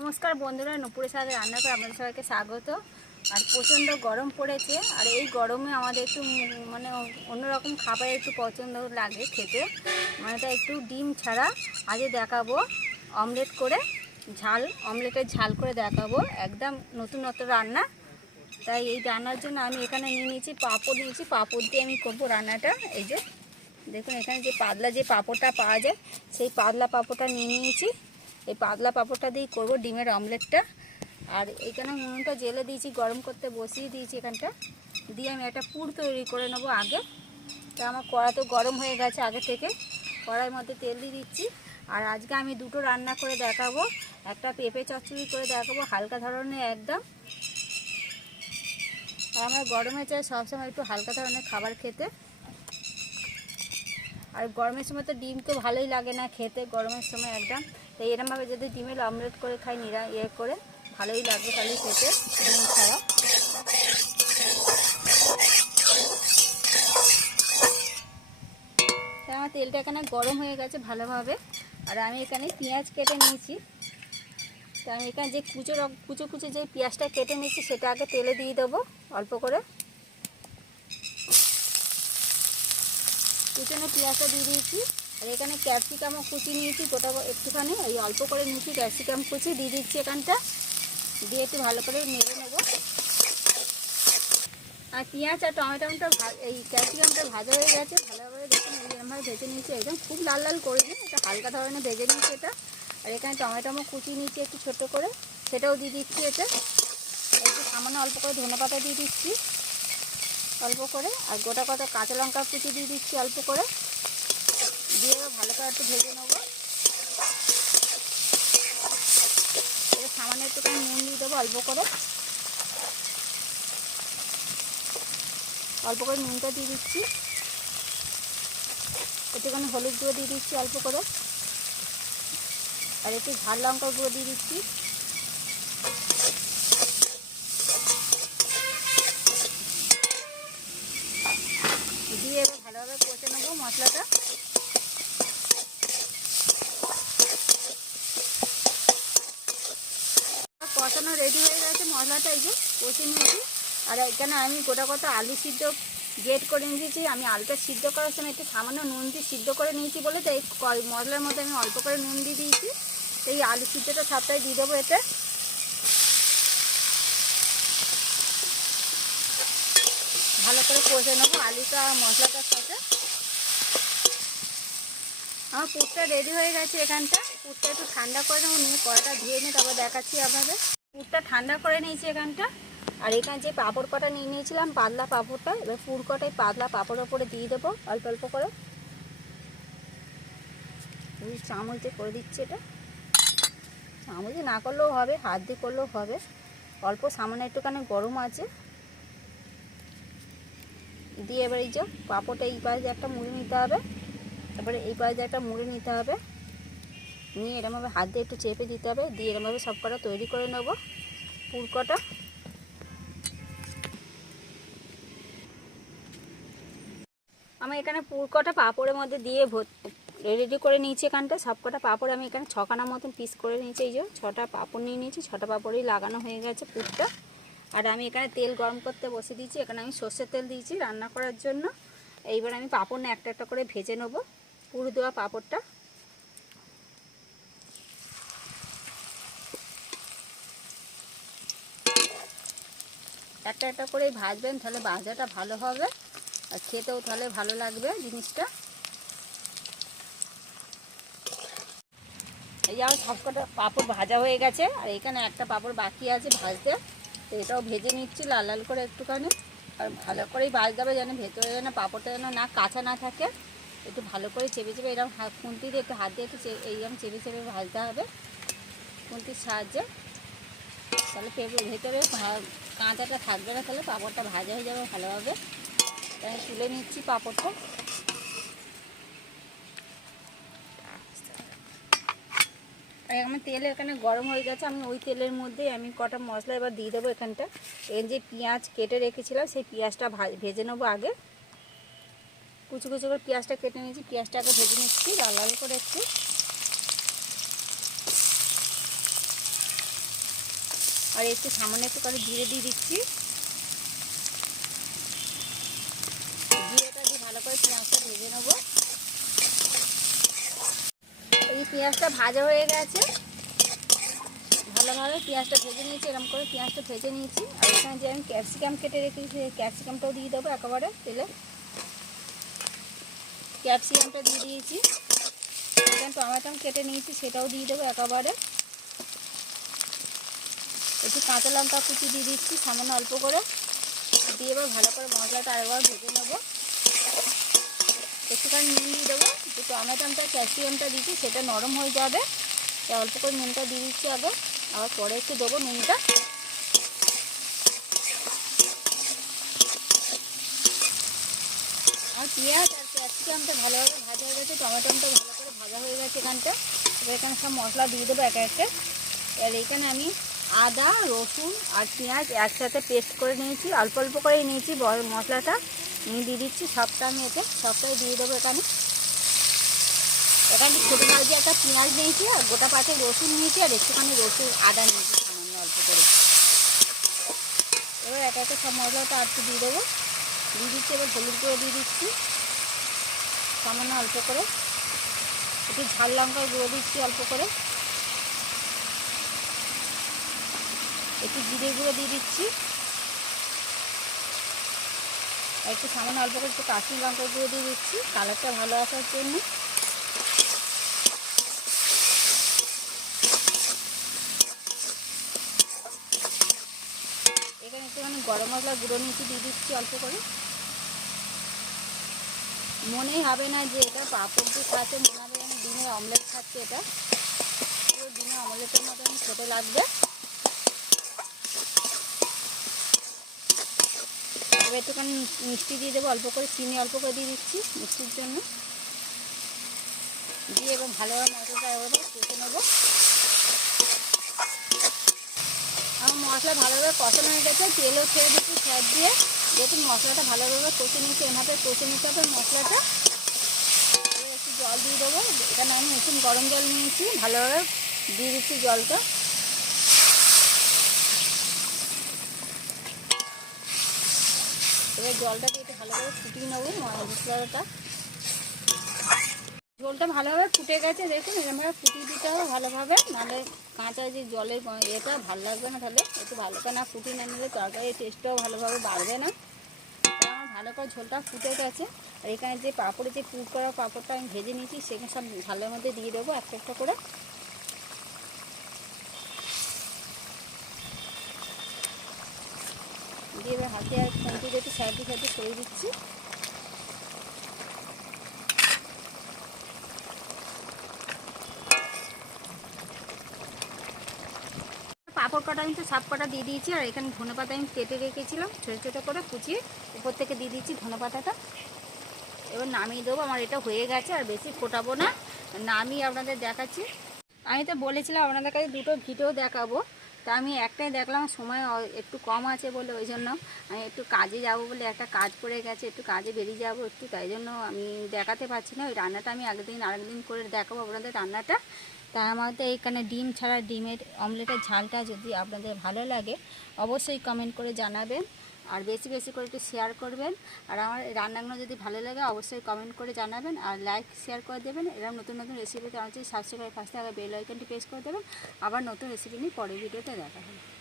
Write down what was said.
নমস্কার বন্ধুরা, নুপুরের সাথে রান্না করে আপনাদের সবাইকে স্বাগত। আর প্রচণ্ড গরম পড়েছে, আর এই গরমে আমাদের একটু মানে অন্যরকম খাবার একটু পছন্দ লাগে খেতে। মানে এটা একটু ডিম ছাড়া আজকে দেখাবো, অমলেট করে ঝাল, অমলেটের ঝাল করে দেখাবো। একদম নতুন নতুন রান্না। তাই এই রান্নার জন্য আমি এখানে নিয়ে নিয়েছি পাঁপড় নিয়েছি পাঁপড় দিয়ে আমি করব রান্নাটা। এই যে, দেখুন এখানে যে পাতলা যে পাঁপড়টা পাওয়া যায়, সেই পাতলা পাঁপড়টা নিয়ে নিয়েছি। এই পাতলা পাঁপড়টা দিয়েই করব, ডিমের অমলেটটা। আর এখানে নুনটা জেলে দিয়েছি, গরম করতে বসিয়ে দিয়েছি এখানটা। দিয়ে আমি একটা পুর তৈরি করে নেব আগে। তা আমার কড়া তো গরম হয়ে গেছে আগে থেকে। কড়াইয়ের মধ্যে তেল দিয়ে দিচ্ছি। আর আজকে আমি দুটো রান্না করে দেখাবো। একটা পেঁপে চচ্চড়ি করে দেখাবো, হালকা ধরনের একদম। আর আমার গরমে চাই সবসময় একটু হালকা ধরনের খাবার খেতে। আর গরমের সময় তো ডিম তো ভালোই লাগে না খেতে, গরমের সময় একদম। তো এরমভাবে যদি ডিমের অমলেট করে খাই, নিরা ইয়ে করে, ভালোই লাগবে তাহলে খেতে, ডিম তো আমার তেলটা এখানে গরম হয়ে গেছে ভালোভাবে, আর আমি এখানে পেঁয়াজ কেটে নিয়েছি। তো আমি এখানে যে কুচো কুচো কুচো যে পেঁয়াজটা কেটে নিয়েছি, সেটা আগে তেলে দিয়ে দেবো, অল্প করে। কুচনো পেঁয়াজটা দিয়ে দিয়েছি। আর এখানে ক্যাপসিকামও কুচি নিয়েছি, গোটা একটুখানি। এই অল্প করে নিয়েছি, ক্যাপসিকাম কুচি দিয়ে দিচ্ছি এখানটা। দিয়ে একটু ভালো করে নেড়ে নেব। আর পেঁয়াজ আর টমেটোটা এই ক্যাপসিকামটা ভাজা হয়ে গেছে, ভালোভাবে দেখুন এরকমভাবে ভেজে নিয়েছি। একদম খুব লাল লাল করে দিন, এটা হালকা ধরনের ভেজে নিয়েছি এটা। আর এখানে টমেটোমো কুচি নিয়েছি একটু ছোট করে, সেটাও দিয়ে দিচ্ছি এটা একটু সামান্য অল্প করে ধনে পাতা দিয়ে দিচ্ছি, অল্প করে। আর গোটা কটা কাঁচা লঙ্কা কুচি দিয়ে দিচ্ছি অল্প করে। দিয়ে ভালো করে একটু ভেজে নেব। এবার সামান্য একটুখানি নুন দিয়ে দেবো অল্প করে। অল্প করে নুনটা দিয়ে দিচ্ছি। একটুখানি হলুদ গুঁড়ো দিয়ে দিচ্ছি অল্প করে। আর একটু ঝাল লঙ্কা গুঁড়ো দিয়ে দিচ্ছি দিয়ে এবার ভালোভাবে কষে নেব মশলাটা কষানো রেডি হয়ে গেছে মশলাটা এই যে কষে নিয়েছি। আর এখানে আমি গোটা কত আলু সিদ্ধ গেট করে নিয়েছি। আমি আলুটা সিদ্ধ করার সময় একটু সামান্য নুন দিয়ে সিদ্ধ করে নিয়েছি বলে তো এই মশলার মধ্যে আমি অল্প করে নুন দিয়ে দিয়েছি। তো এই আলু সিদ্ধটা সবটাই দিয়ে দেবো এতে। ভালো করে কষে নেব আলুটা আর মশলাটার সাথে। আমার পুরটা রেডি হয়ে গেছে এখানটা। পুরটা একটু ঠান্ডা করে নেব, নিয়ে কড়াটা ধুয়ে নিয়ে তারপর দেখাচ্ছি আপনাদের। পুরটা ঠান্ডা করে নিয়েছি এখানটা। আর এখানে যে পাঁপড় কটা নিয়ে নিয়েছিলাম, পাতলা পাঁপড়টা, এবার পুর কটাই পাতলা পাঁপড়ের ওপরে দিয়ে দেবো, অল্প অল্প করে। দুই চামচে করে দিচ্ছি এটা। চামচে না করলেও হবে, হাত দিয়ে করলেও হবে। অল্প সামান্য একটুখানি গরম আছে। দিয়ে এবার এই যে পাঁপড়টা এই পাশে একটা মুড়ি নিতে হবে। তারপরে এই পাশে একটা মুড়ি নিতে হবে। নিয়ে এরমভাবে হাত দিয়ে একটু চেপে দিতে হবে। দিয়ে এরমভাবে সব কটা তৈরি করে নেব। পুরকটা আমি এখানে পুরকটা পাঁপড়ের মধ্যে দিয়ে রেডি করে নিয়েছি এখানটা। সব কটা পাঁপড় আমি এখানে ছখানা মতন পিস করে নিয়েছি। এই যে ছটা পাঁপড় নিয়ে নিয়েছি, ছটা পাঁপড়ই লাগানো হয়ে গেছে পুরটা। আর আমি এখানে তেল গরম করতে বসে দিয়েছি। এখানে আমি সর্ষের তেল দিয়েছি রান্না করার জন্য। এইবার আমি পাঁপড় না একটা একটা করে ভেজে নেব। পুর দেওয়া পাঁপড়টা। একটা একটা করে ভাজবেন, তাহলে ভাজাটা ভালো হবে। আর খেতেও তাহলে ভালো লাগবে জিনিসটা। এই আমার সবকটা পাঁপড় ভাজা হয়ে গেছে, আর এখানে একটা পাঁপড় বাকি আছে ভাজতে। তো এটাও ভেজে নিচ্ছি লাল লাল করে একটুখানি। আর ভালো করেই ভাজতে হবে যেন ভেতরে যেন পাঁপড়টা যেন না কাঁচা না থাকে। একটু ভালো করে চেপে চেপে এরকম হাত খুন্তি দিয়ে একটু হাত দিয়ে একটু এইরকম চেপে চেপে ভাজতে হবে। খুন্তির সাহায্যে। তাহলে পেঁপে ভেতরে কাঁচাটা থাকবে না, তাহলে পাঁপড়টা ভাজা হয়ে যাবে ভালোভাবে। আমি তুলে নিচ্ছি পাঁপড়টা। আমার তেল এখানে গরম হয়ে গেছে, আমি ওই তেলের মধ্যে আমি কটা মশলা এবার দিয়ে দেবো এখানটা। এর যে পেঁয়াজ কেটে রেখেছিলাম, সেই পেঁয়াজটা ভেজে নেব আগে। কুচু কুচু করে পেঁয়াজটা কেটে নিয়েছি পেঁয়াজটাকে ভেজে নিচ্ছি, লাল লাল করে একটু। আর একটু সামান্য একটু করে জিরে দিয়ে দিচ্ছি। জিরেটা ভালো করে পেঁয়াজটা ভেজে নেব। এই পেঁয়াজটা ভাজা হয়ে গেছে। ভালোভাবে পেঁয়াজটা ভেজে নিয়েছি, এরকম করে পেঁয়াজটা ভেজে নিয়েছি। আর এখানে যে আমি ক্যাপসিকাম কেটে রেখেছি ক্যাপসিকামটাও দিয়ে দেবো একেবারে তেলে। ক্যাপসিকামটা দিয়ে দিয়েছি। এখানে টমেটো কেটে নিয়েছি, সেটাও দিয়ে দেবো একেবারে। একটু কাঁচা লঙ্কা কুচি দিয়ে দিচ্ছি, সামান্য অল্প করে। দিয়ে এবার ভালো করে মশলাটা আরেকবার ভেজে নেব। একটুখানি নুন দিয়ে দেবো। যে টমেটোটা ক্যাপসিকামটা দিচ্ছি সেটা নরম হয়ে যাবে। তাই অল্প করে নুনটা দিয়ে দিচ্ছি আগে। আবার পরে একটু দেবো নুনটা। আর পেঁয়াজ আর ক্যাপসিকামটা ভালোভাবে ভাজা হয়ে গেছে টমেটোটা ভালো করে ভাজা হয়ে গেছে এখানটা। এবার এখানে সব মশলা দিয়ে দেবো একে একে। আর এখানে আমি আদা, রসুন আর পেঁয়াজ একসাথে পেস্ট করে নিয়েছি। অল্প অল্প করেই নিয়েছি মশলাটা নিয়ে দিয়ে দিচ্ছি সবটা আমি এতে। সবটাই দিয়ে দেবো এখানে। এখানে ছোটো ভাজি একটা পেঁয়াজ নিয়েছি আর গোটা পাতে রসুন নিয়েছি আর একটুখানি রসুন আদা নিয়েছি সামান্য অল্প করে। এবার একে একে সব মশলাটা আর একটু দিয়ে দেবো। দিয়ে দিচ্ছি, এবার হলুদ করে দিয়ে দিচ্ছি। সামান্য অল্প করে। একটু ঝাল লঙ্কার গুঁড়ো দিচ্ছি অল্প করে। একটু জিরে গুঁড়ো দিয়ে দিচ্ছি। একটু সামান্য অল্প করে একটু কাশ্মীর লঙ্কা গুঁড়ো দিয়ে দিচ্ছি। কালারটা ভালো আসার জন্য। এখানে একটুখানি গরম মশলা গুঁড়ো নিচে দিয়ে দিচ্ছি অল্প করে। মনেই হবে না যে এটা পাঁপড় দিয়ে খাচ্ছে, মনে হবে আমি ডিমে অমলেট খাচ্ছি এটা। পুরো ডিমে অমলেটের মতন খেতে লাগবে। এবার একটুখানি মিষ্টি দিয়ে দেবো, অল্প করে চিনি অল্প করে দিয়ে দিচ্ছি মিষ্টির জন্য। দিয়ে এবং ভালোভাবে মশলাটা এবারে কষে নেব। আমার মশলা ভালোভাবে কষানো হয়ে গেছে, তেলও ছেড়ে দিচ্ছি ফ্যাট দিয়ে। দেখুন মশলাটা ভালোভাবে কষে নিচ্ছি এভাবে কষে নিতে হবে মশলাটা। একটু জল দিয়ে দেবো। এখানে আমি নতুন গরম জল নিয়েছি, ভালোভাবে দিয়ে দিচ্ছি জলটা। এবার জলটা দিয়ে একটু ভালোভাবে ফুটিয়ে নেব মশলাটা। ঝোলটা ভালোভাবে ফুটে গেছে, দেখুন এরকমভাবে ফুটিয়ে দিতে হবে ভালোভাবে, নাহলে কাঁচা যে জলের ইয়েটা ভালো লাগবে না তাহলে। একটু ভালো করে না ফুটিয়ে না নিলে তরকারির টেস্টটাও ভালোভাবে বাড়বে না। ভালো করে ঝোলটা ফুটে গেছে। আর এখানে যে পাঁপড়ে যে পুর করা পাঁপড়টা আমি ভেজে নিয়েছি সেখানে সব ভালোর মধ্যে দিয়ে দেবো একটা একটা করে। দিয়ে এবার হাতে আর খুঁটি একটু সাইডে সাইডে সরিয়ে দিচ্ছি। পাঁপড় কটা আমি তো সাপ কটা দিয়ে দিয়েছি, আর এখানে ধনে পাতা আমি কেটে রেখেছিলাম, ছোটো ছোটো করে কুচিয়ে উপর থেকে দিয়ে দিচ্ছি ধনে পাতাটা। এবার নামিয়ে দেবো, আমার এটা হয়ে গেছে, আর বেশি ফোটাবো না। নামিয়ে আপনাদের দেখাচ্ছি। আমি তো বলেছিলাম আপনাদের কাছে দুটো ভিডিও দেখাবো। তা আমি একটাই দেখলাম, সময় একটু কম আছে বলে ওই জন্য আমি একটু কাজে যাব বলে একটা কাজ পড়ে গেছে, একটু কাজে বেরিয়ে যাব একটু, তাই জন্য আমি দেখাতে পারছি না। ওই রান্নাটা আমি একদিন আরেকদিন করে দেখাবো আপনাদের রান্নাটা। তা আমাদের এখানে ডিম ছাড়া ডিমের অমলেটের ঝালটা যদি আপনাদের ভালো লাগে, অবশ্যই কমেন্ট করে জানাবেন। আর বেশি বেশি করে একটু শেয়ার করবেন। আর আমার রান্নাগুলো যদি ভালো লাগে, অবশ্যই কমেন্ট করে জানাবেন। আর লাইক শেয়ার করে দেবেন। এরকম নতুন নতুন রেসিপি জানাচ্ছি সাবস্ক্রাইব পাশে থাকা বেল আইকনটি প্রেস করে দেবেন। আবার নতুন রেসিপি নিয়ে পরের ভিডিওতে দেখা হবে।